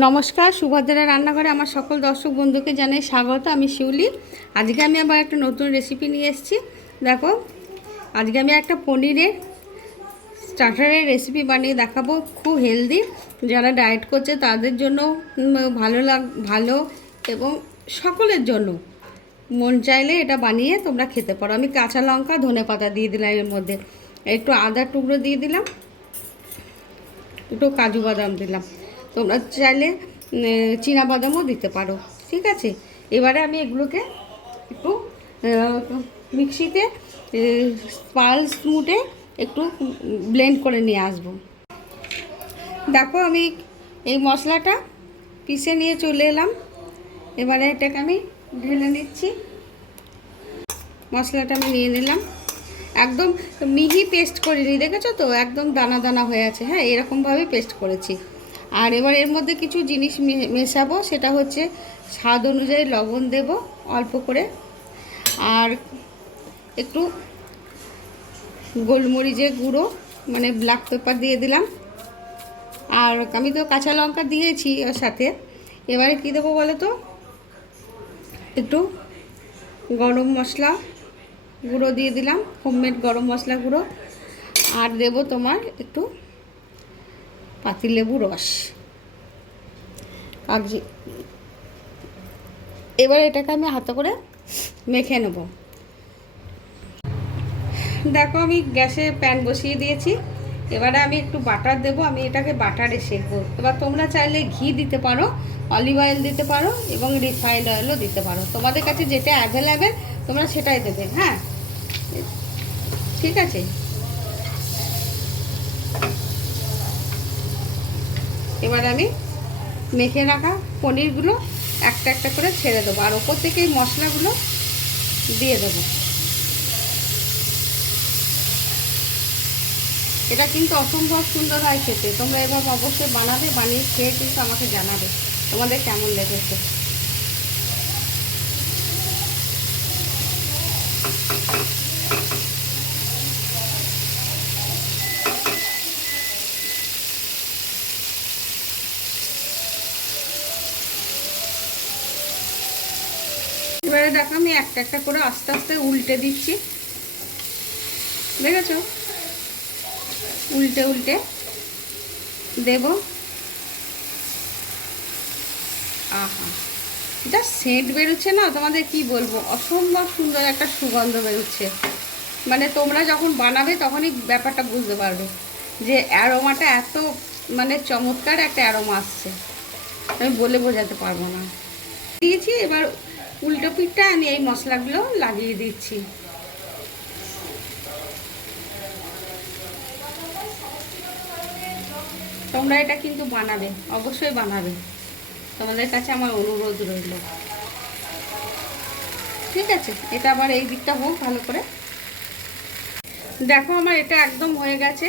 নমস্কার, সুভদ্রা রান্নাঘরে আমার সকল দর্শক বন্ধুকে জানাই স্বাগত। আমি শিউলি। আজকে আমি আবার একটা নতুন রেসিপি নিয়ে এসেছি। দেখো, আজকে আমি একটা পনিরের স্টার্টারের রেসিপি বানিয়ে দেখাবো। খুব হেলদি, যারা ডায়েট করছে তাদের জন্য ভালো এবং সকলের জন্য মন চাইলে এটা বানিয়ে তোমরা খেতে পারো। আমি কাঁচা লঙ্কা, ধনেপাতা দিয়ে দিলাম, এর মধ্যে একটু আদার টুকরো দিয়ে দিলাম, একটু কাজু বাদাম দিলাম। তোমরা চাইলে চীনা বাদামও দিতে পারো। ঠিক আছে, এবারে আমি এগুলোকে একটু মিক্সিতে পালস মুটে একটু ব্লেন্ড করে নিয়ে আসবো। দেখো, আমি এই মশলাটা পিষে নিয়ে চলে এলাম। এবারে এটাকে আমি ঢেলে নিচ্ছি। মশলাটা আমি নিয়ে নিলাম, একদম মিহি পেস্ট করিনি, দেখেছো তো, একদম দানা দানা হয়ে আছে। হ্যাঁ, এরকমভাবে পেস্ট করেছি। আর এবার এর মধ্যে কিছু জিনিস মেশাবো, সেটা হচ্ছে স্বাদ অনুযায়ী লবণ দেব অল্প করে, আর একটু গোলমরিচের গুঁড়ো মানে ব্ল্যাক পেপার দিয়ে দিলাম। আর আমি তো কাঁচা লঙ্কা দিয়েছি ওর সাথে। এবারে কী দেবো বলো তো, একটু গরম মশলা গুঁড়ো দিয়ে দিলাম, হোমমেড গরম মশলা গুঁড়ো। আর দেব তোমার একটু পাতিলেবু রস। আর এবার এটাকে আমি হাতে করে মেখে নেব। দেখো, আমি গ্যাসে প্যান বসিয়ে দিয়েছি। এবারে আমি একটু বাটার দেব। আমি এটাকে বাটারে শেখবো। এবার তোমরা চাইলে ঘি দিতে পারো, অলিভ অয়েল দিতে পারো এবং রিফাইন্ড অয়েলও দিতে পারো। তোমাদের কাছে যেটা অ্যাভেলেবেল তোমরা সেটাই দেবে। হ্যাঁ, ঠিক আছে। এবার আমি মেখে রাখা পনিরগুলো একটা একটা করে ছেড়ে দেবো, আর ওপর থেকে এই মশলাগুলো দিয়ে দেবো। এটা কিন্তু অসম্ভব সুন্দর হয় খেতে। তোমরা এবার অবশ্যই বানাবে, বানিয়ে খেয়ে কিন্তু আমাকে জানাবে তোমাদের কেমন লেগেছে। এবারে দেখো, আমি একটা একটা করে আস্তে আস্তে উল্টে দিচ্ছি। দেখেছো, উল্টে উল্টে দেব। আহা, যা সেন্ট বেরোচ্ছে না, তোমাদের কি বলবো, অসম্ভব সুন্দর একটা সুগন্ধ বেরোচ্ছে। মানে তোমরা যখন বানাবে তখনই ব্যাপারটা বুঝতে পারবে যে অ্যারোমাটা এত মানে চমৎকার একটা অ্যারোমা আসছে, আমি বলে বোঝাতে পারবো না। দিয়েছি, এবার উল্টো পিঠটা আমি এই মশলাগুলো লাগিয়ে দিচ্ছি। তোমরা এটা কিন্তু বানাবে, অবশ্যই বানাবে, তোমাদের কাছে আমার অনুরোধ রইল। ঠিক আছে, এটা আবার এই দিকটা হোক ভালো করে। দেখো, আমার এটা একদম হয়ে গেছে।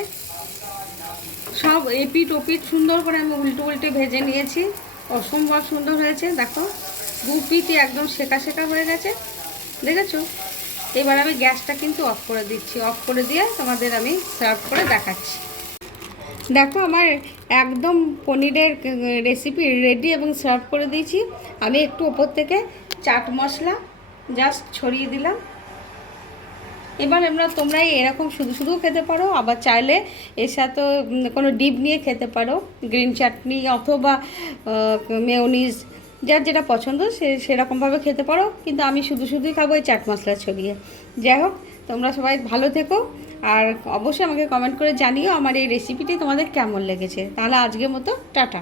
সব এপিট ওপিট সুন্দর করে আমি উল্টে উল্টে ভেজে নিয়েছি। অসম্ভব সুন্দর হয়েছে। দেখো, দু পিঠই একদম সেকা সেকা হয়ে গেছে, দেখেছো। এবার আমি গ্যাসটা কিন্তু অফ করে দিচ্ছি। অফ করে দিয়ে তোমাদের আমি সার্ভ করে দেখাচ্ছি। দেখো, আমার একদম পনিরের রেসিপি রেডি এবং সার্ভ করে দিয়েছি। আমি একটু ওপর থেকে চাট মশলা জাস্ট ছড়িয়ে দিলাম। এবার তোমরা এরকম শুধু শুধুও খেতে পারো, আবার চাইলে এর সাথে কোনো ডিপ নিয়ে খেতে পারো, গ্রিন চাটনি অথবা মেয়োনিজ, যার যেটা পছন্দ সেরকমভাবে খেতে পারো। কিন্তু আমি শুধু শুধুই খাবো এই চাট মশলা ছড়িয়ে। যাই হোক, তোমরা সবাই ভালো থেকো, আর অবশ্যই আমাকে কমেন্ট করে জানিও আমার এই রেসিপিটি তোমাদের কেমন লেগেছে। তাহলে আজকের মতো টাটা।